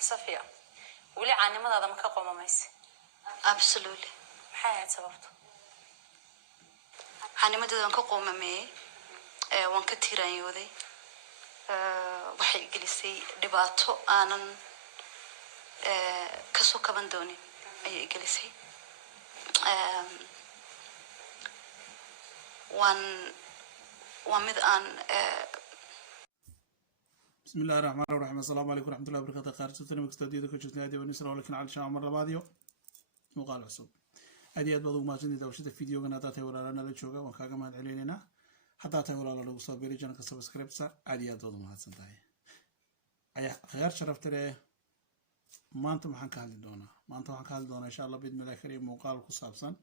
صفية ولي عاني ما هذا مكقوم ميس absolutely حياة سببته عاني ما هذا مكقوم مي وان كثيران يودي waxay gelisay dhibaato aanan ka soo kaban doonin ayay gelisay waan mid aan بسم الله الرحمن الرحيم السلام عليكم ورحمة الله وبركاته خير سوتنا مكستوديو كجوزنا هذه ونسرة ولكن على شاء مرة بعديو مقال عصب هذه أدوات ما جندي دوشة الفيديو كنا تاتي ولا لنا للشوكة وكاجا ما علينا حتى تاتي ولا لنا وصل بيري جانا كسبسكرايب صار هذه أدوات ما هتصنتهاي أيه غير شرفت له ما أنتم حنكال دونا ما أنتم حنكال دونا إن شاء الله بإذن الله كريم مقال كسابسن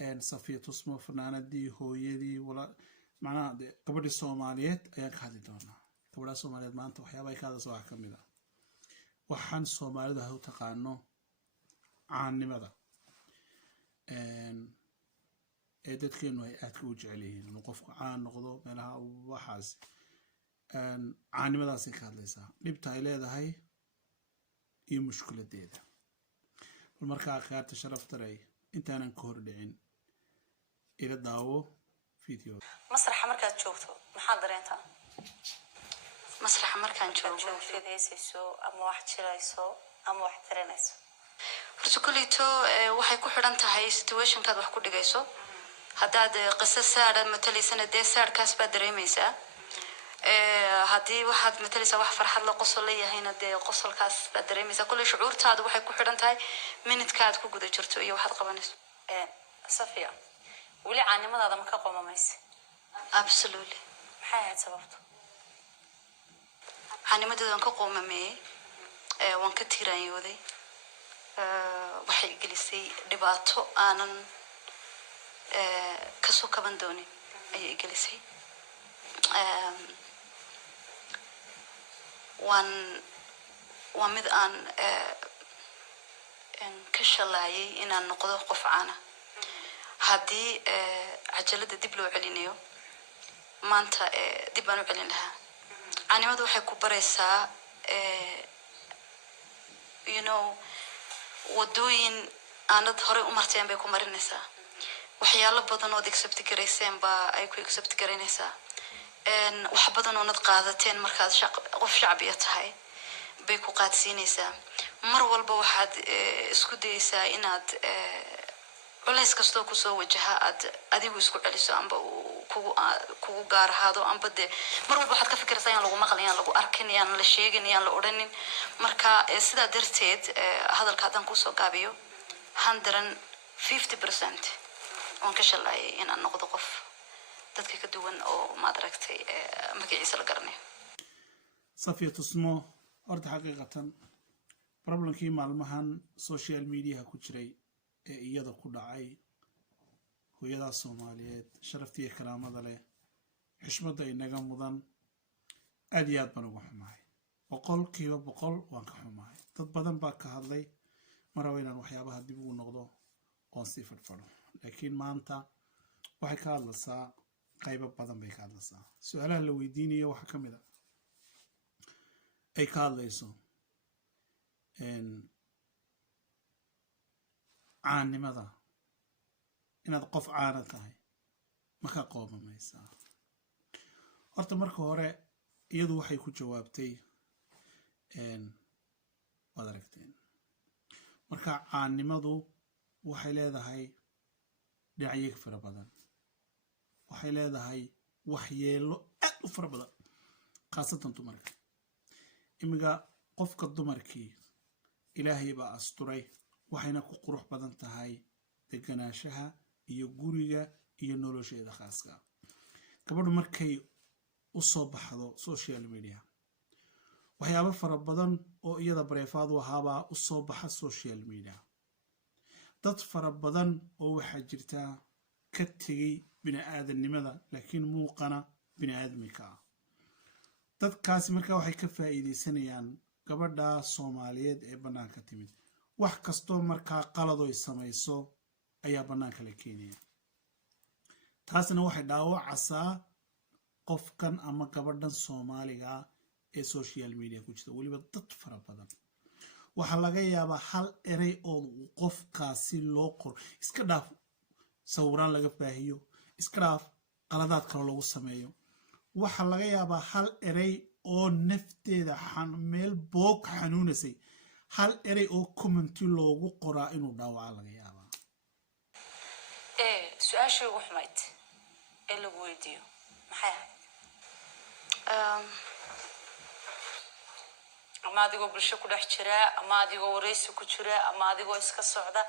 إن صفية تسمو فنانة دي هو يدي ولا معنا قبل الصوماليات أيه كهذه دونا gabadha Soomaaliyeed maanta waxyaabo ay ka hadasho wax kamid ah waxaan Soomaalida ha u taqaano caanimada ee dadkeenu ay aad u jecel yihiin inuu qofku caan noqdo meelaha waxaas caanimadaas ay ka hadlaysaa dhibta ay leedahay iyo mushkiladeeda markaa qaarta sharafta leh intaanan ka hor dhicin ila daawo video masraxa markaad joogto maxaad dareentaa مسرح مركان جوجو فيديسيسو أما واحد شرايسو أما واحد ترينيسو فرسكوليتو waxay ku xiran tahay situation kaad wax ku dhigayso hadaad qisas saar matali sanadee saarkaas baad dareemaysaa hadii waxaad matalaysaa wax farxad la qosol leeyahayna dee qosolkaas baad dareemaysaa kulli shucuurtaadu waxay ku xiran tahay minutkaad ku guda jirto iyo waxaad qabanayso Safiya wali caanimadaada ma ka qomamaysa absolutely maxay sababto عاني مدة أنك قوم مي وان كثيران يودي waxay gelisay dhibaato aanan ka soo kaban doonin ayay gelisay waan mid aan ka shalaayay inaan noqdo qof caana haddii cajalada dib loo celinayo maanta dib aan u celin lahaa caanimadu waxay ku baraysaa wadooyin aanad horey u marteen bay ku marinaysaa waxyaalo badan ood accept garayseen baa ay ku accept garaynaysaa wax badan oonad qaadateen markaad qof shacbiya tahay bay ku qaadsiinaysaa mar walba waxaad isku dayaysaa inaad culays kastoo kusoo wajaha aad adigu isku celiso amba kugu gaar ahaado amba dee mar walba waxaad ka fikiraysaa in lagu maqlin in lagu arkin in la sheegin in la odhanin marka sidaa darteed hadalka haddaan kusoo gaabiyo 150% oon ka shalaayay inaan noqdo qof dadka ka duwan oo maad aragtay magaciisa la garanayo Safiya tusmo horta xaqiiqatan problemkii maalmahan social media ku jiray ee iyada ku dhacay hooyada Soomaaliyeed sharaftiya karaamada leh xishmada inaga mudan aad iyo aad baan ugu xumahay boqolkiiba boqol waan ka xumahay dad badan baa ka hadlay maraba inaan waxyaabaha dib ugu noqdo oon sii fadfadho laakiin maanta waxay ka hadlaysaa qaybo badan bay ka hadlaysaa su'aalaha la weydiinayo waxa ka mid ah ay ka hadlayso caanimada inaad qof caana tahay ma ka qoomamaysaa horta marka hore iyadu waxay ku jawaabtay waad aragteen marka caanimadu waxay leedahay dhinacyo fara badan waxay leedahay waxyeelo aad u fara badan khaasatan dumarka imiga qofka dumarkii ilaahay baa asturay waxayna ku qurux badan tahay deganaanshaha iyo guriga iyo nolosheeda khaaska gabadhu markay u soo baxdo social media waxyaabo fara badan oo iyada bareefaad u ahaabaa u soo baxa social media dad fara badan oo waxaa jirta ka tegay bini'aadanimada laakiin muuqana bini'aadamika ah dadkaasi markaa waxay ka faa'iideysanayaan gabadha Soomaaliyeed ee banaanka timid wax kastoo markaa qalad ay samayso ayaa banaanka la keenaya taasna waxay dhaawacaysaa qofkan ama gabadhan Soomaaliga ee social media ku jirta waliba dad fara badan waxa laga yaabaa hal erey oo qofkaasi loo qoro iska dhaaf sawiraan laga baahiyo iska dhaaf qaladaad kale lagu sameeyo waxa laga yaabaa hal erey oo nafteeda meel boog xanuunasay hal erey oo commenti loogu qoraa inuu dhaawaca laga yaabaa su-aashii ugu xumayd ee lagu weydiiyo maxay ahayd ama adigoo bulsho ku dhex jira ama adigoo wareysi ku jira ama adigoo iska socda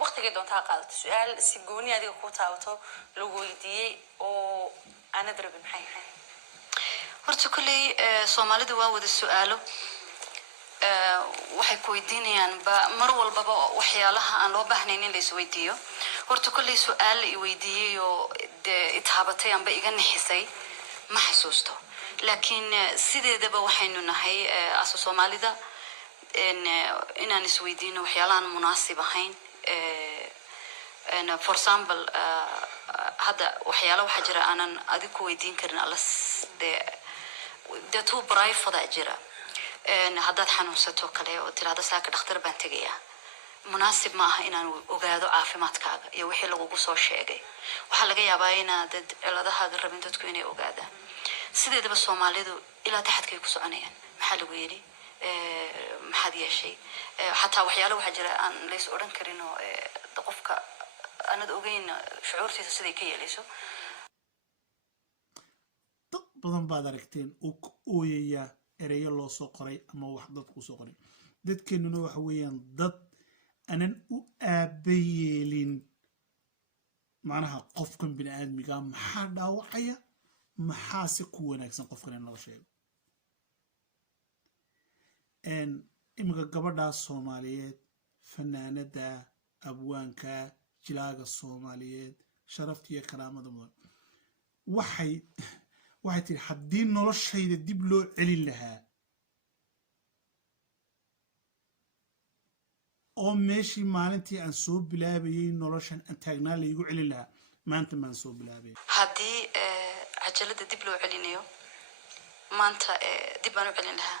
waqtigay doontaa qaadato su-aal si gooni adiga ku taabato lagu weydiiyey oo aanad rabin maxay ahayd horta kulley Soomaalidu waa wada su'aalo waxay ku weydiinayaan mar walbaba waxyaalaha aan loo baahnayn in la is weydiiyo horta kulley su'aal la i weydiiyey oo itaabatay amba iga nixisay ma xasuusto laakiin sideedaba waxaynu nahay aso Soomaalida inaan is weydiino waxyaalahan munaasib ahayn for example hada waxyaalo waxa jira aanan adigu ku weydiin karin alas tu brayfada jira haddaad xanuunsato kale oo tiraahdo saaka dhakhtar baan tegayaa munaasib ma aha inaan ogaado caafimaadkaaga iyo wixii lagugu soo sheegay waxaa laga yaabaa inaad ciladahaaga rabin dadku inay ogaadaan sideedaba Soomaalidu ilaa taxadkay ku soconayaan maxaa lagu yiri maxaad yeeshay xataa waxyaalo waxa jira aan leys oran karin oo qofka aanad ogeyn shucuurtiisa siday ka yeelayso dad badan baad aragteen oo ku ooyaya ereyo loo soo qoray ama wax dadku soo qoray dadkeenuna waxa weeyaan dad aanan u aabayeelin macnaha qofkan bini'aadmiga maxaa dhaawacaya maxaa si ku wanaagsan qofkan in laga sheego imika gabadha Soomaaliyeed fanaanada abwaanka jilaaga Soomaaliyeed sharafta iyo karaamada mudan waxay tiri haddii noloshayda dib loo celin lahaa oo meeshii maalintii aan soo bilaabayay noloshan aan taagnaa la igu celin lahaa maanta maan soo bilaabay haddii cajalada dib loo celinayo maanta dib aan u celin lahaa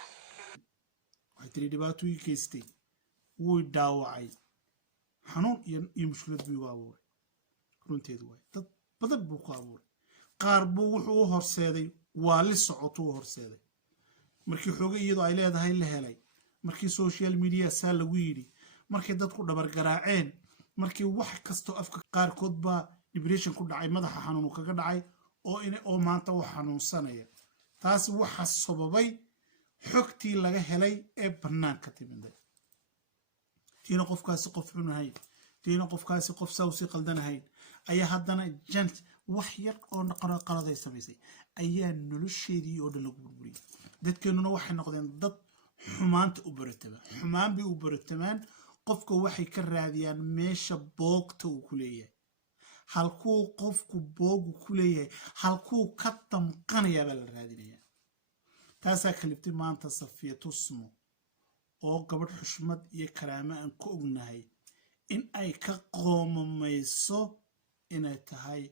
waxay tiri dhibaato ii geystay way dhaawacay xanuun iyo mushkilad buu abuuray runteedu waay dad badan buu ku abuuray qaar buu wuxuu u horseeday waa li socoto u horseeday markii xooga iyadoo ay leedahay la helay markii social media saa lagu yidhi markii dadku dhabar garaaceen markii wax kastoo afka qaarkood baa depression ku dhacay madaxa xanuun kaga dhacay oo maanta wax xanuunsanaya taasi waxa sababay xogtii laga helay ee banaanka timid tiina qofkaasi qof xunahay tiina qofkaasi qof sawsi qaldanahay ayaa haddana jant wax yar oo qaladay samaysay ayaa nolosheedii oo dhan lagu burburiyay dadkeenuna waxay noqdeen dad xumaanta u baratama xumaan bay u baratamaan qofka waxay ka raadiyaan meesha boogta uu ku leeyahay halkuu qofku boogu ku leeyahay halkuu ka damqanayaa baa la raadinayaa taasaa kalibtay maanta Safiya Tusmo oo gabadh xushmad iyo karaamo aan ku ognahay in ay ka qoomamayso inay tahay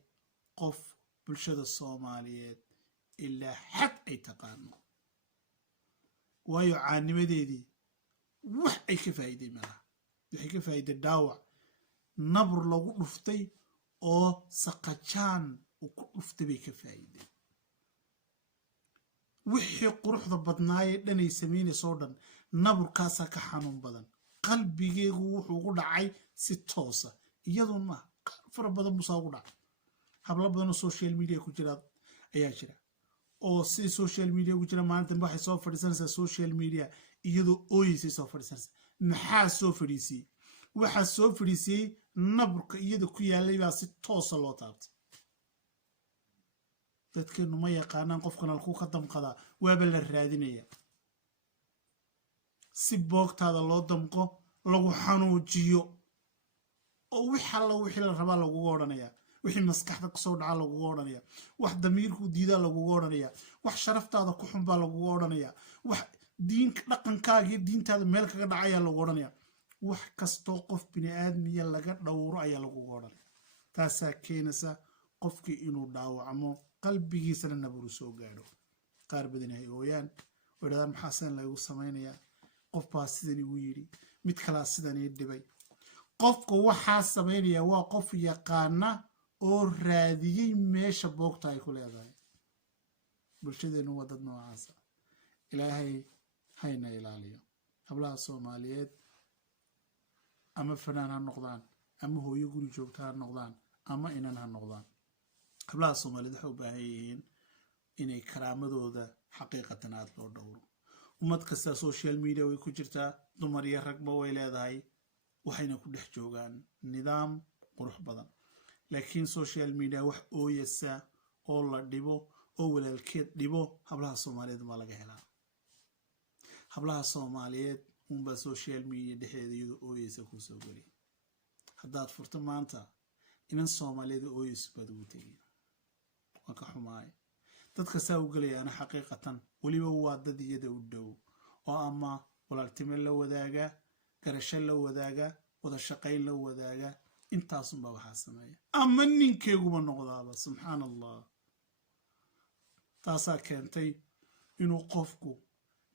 qof bulshada Soomaaliyeed ilaa xad ay taqaano waayo caanimadeedii wax ay ka faa'iiday malaha waxay ka faa'iiday dhaawac nabur lagu dhuftay oo saqajaan uu ku dhuftay bay ka faa'iiday wixii quruxda badnaayay dhanay samaynayso dhan naburkaasaa ka xanuun badan qalbigeegu wuxuu ugu dhacay si toosa iyadoo ma fara badan musaa ugu dhacay habla badan oo social media ku jira ayaa jira oo si social media ku jira maalinta waxay soo fadhiisanaysaa social media iyadoo ooyisay soo fadhiisanaysaa maxaa soo fadhiisay waxa soo fadhiisay naburka iyada ku yaalay baa si toosa loo taabtay dadkeenu ma yaqaanaan qofkan halkuu ka damqadaa waaba la raadinaya si boogtaada loo damqo lagu xanuujiyo oo wixii la rabaa laguga odhanayaa wixii maskaxda kasoo dhaca laguga odhanayaa wax damiirku diidaa laguga odhanayaa wax sharaftaada ku xun baa laguga odhanayaa wax diinka dhaqankaaga iyo diintaada meel kaga dhacayaa lagu odhanayaa wax kastoo qof bini'aadmiya laga dhowro ayaa laguga odhanaya taasaa keenaysa qofkii inuu dhaawacmo qalbigiisana naburu soo gaadho qaar badan ay ooyaan oo idhahdaan maxaa seen laygu samaynayaa qof baa sidan igu yidhi mid kalaa sidan ii dhibay qofka waxaa samaynaya waa qof yaqaana oo raadiyey meesha boogta ay ku leedahay bulshadeenu waa dad noocaasa ilaahay hayna ilaaliyo hablaha soomaaliyeed ama fanaan ha noqdaan ama hooyo guri joogta ha noqdaan ama inan ha noqdaan hablaha soomaaliyeed waxay u baahan yihiin inay karaamadooda xaqiiqatan aad loo dhowro ummad kasta social media way ku jirtaa dumar iyo ragba way leedahay waxayna ku dhex joogaan nidaam qurux badan laakiin social media wax ooyasa oo la dhibo oo walaalkeed dhibo hablaha soomaaliyeed ma laga helaa hablaha soomaaliyeed unbaa social media dhexdeeda iyadoo ooyeysa kuu soo geli haddaad furto maanta inan soomaaliyeed ooyeysa baad ugu tegin waan ka xumaay dadka saa u gelayaana xaqiiqatan weliba waa dad iyada u dhow oo ama walaaltimo la wadaaga garasho la wadaaga wada shaqayn la wadaaga intaasunbaa waxaa sameeya ama ninkeeguba noqdaaba subxaan allah taasaa keentay inuu qofku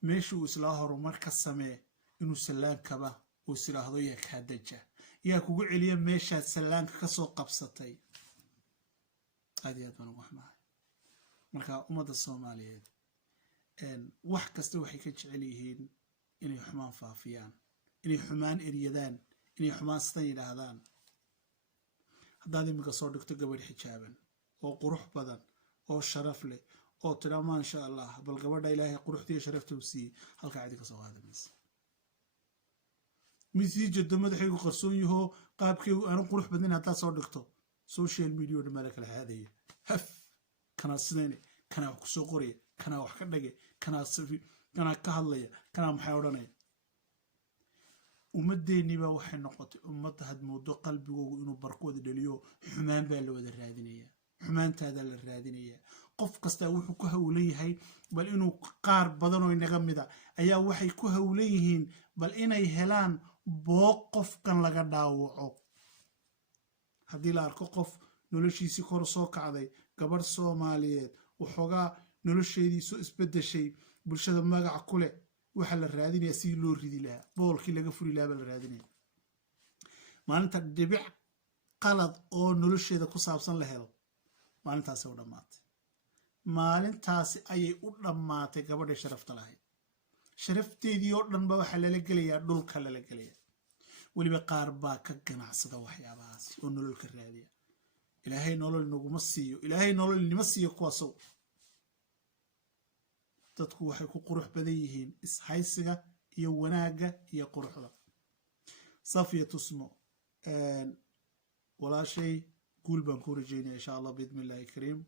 meeshuu islaa horumar ka samee inuu salaankaba uu islaahdo yaa kaa daja yaa kugu celiya meeshaad salaanka ka soo qabsatay aad iyo aad baan ugu xumahay marka ummadda soomaaliyeed wax kasta waxay ka jecel yihiin inay xumaan faafiyaan inay xumaan eryadaan inay xumaan sidan yidhaahdaan haddaad iminka soo dhigto gabadh xijaaban oo qurux badan oo sharaf leh oo tira maasha allah bal gabadha ilaahay quruxdiiyo sharafta u siiyey halkaa cidi ka soo qaadamaysa mid sii jado madaxaygu qarsoon yahoo qaabkaygu aanu qurux badnayn haddaad soo dhigto social media oo dhammaa la kala haadaya haf kanaa sidayne kanaa wax ku soo qoraya kanaa wax ka dhage kanaa ka hadlaya kanaa maxay odhanaya ummaddeennibaa waxay noqotay ummadda had moodo qalbigoogu inuu barkooda dhaliyo xumaan baa la wada raadinaya xumaantaadaa la raadinaya qof kastaa wuxuu ku hawlan yahay bal inuu qaar badanoo inaga mida ayaa waxay ku hawlan yihiin bal inay helaan booq qofkan laga dhaawaco haddii la arko qof noloshiisii kor soo kacday gabadh soomaaliyeed waxoogaa nolosheedii soo isbedeshay bulshada magaca ku leh waxaa la raadinaya sidii loo ridi lahaa boolkii laga furi lahaa baa la raadinaya maalinta dhibic qalad oo nolosheeda ku saabsan la helo maalintaasi u dhammaatay maalintaasi ayay u dhammaatay gabadhay sharafta lahayd sharafteedii oo dhanba waxaa lala gelayaa dhulka lala gelaya weliba qaar baa ka ganacsada waxyaabahaasi oo nolol ka raadiya ilaahay nolol inaguma siiyo ilaahay nolol inima siiyo kuwaasow dadku waxay ku qurux badan yihiin ishaysiga iyo wanaagga iyo quruxda safiya tusmo walaashay guul baan ku rajaynaya insha allah biidni illaahi kariim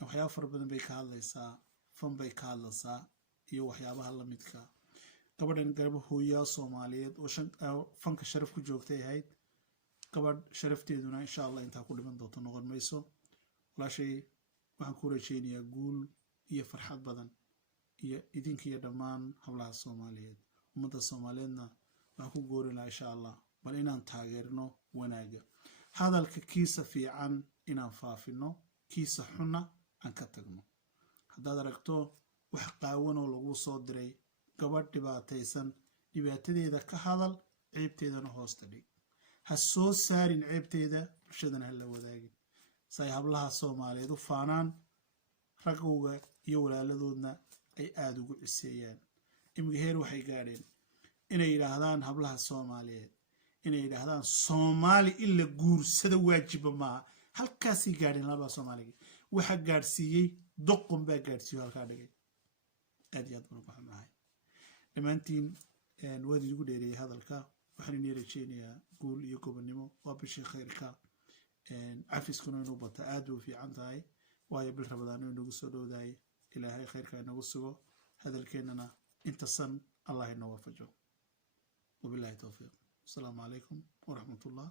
waxyaaba fara badan bay ka hadlaysaa fan bay ka hadlaysaa iyo waxyaabaha lamidka gabadhan garba hooyaa soomaaliyeed oo fanka sharaf ku joogtay ahayd gabadh sharafteeduna insha allah intaa ku dhiman doonto noqon mayso walaashay waxaan ku rajaynayaa guul iyo farxad badan iyo idinkiiyo dhammaan hablaha soomaaliyeed ummadda soomaaliyeedna waxaan ku goorinaa insha allah bal inaan taageerno wanaagga hadalka kiisa fiican inaan faafino kiisa xunna aan ka tagno haddaad aragto wax qaawanoo lagu soo diray gabadh dhibaataysan dhibaatadeeda ka hadal ceebteedana hoosta dhig ha soo saarin ceebteeda bulshadana ha la wadaagin say hablaha soomaaliyeed u faanaan ragowga iyo walaaladoodna ay aada ugu ciseeyaan imika heer waxay gaadheen inay yidhaahdaan hablaha soomaaliyeed inay yidhaahdaan soomaali in la guursada waajiba maaha halkaasay gaadheen labaa soomaaliga waxa gaadhsiiyey doqon baa gaadhsiiyo halkaa dhigay aad iyo aad baan uga xumahay dhammaantiin waad idigu dheereeyay hadalka waxaan inii rajeynayaa guul iyo gobonnimo waa bishii khayrka cafiskuna inuu bata aad bay u fiican tahay waayo bil rabadaan inagu soo dhowdahay ilaahay khayrka inagu sugo hadalkeennana inta san allah inoo waafajo wabillahi towfiiq asalaamu calaykum waraxmat ullah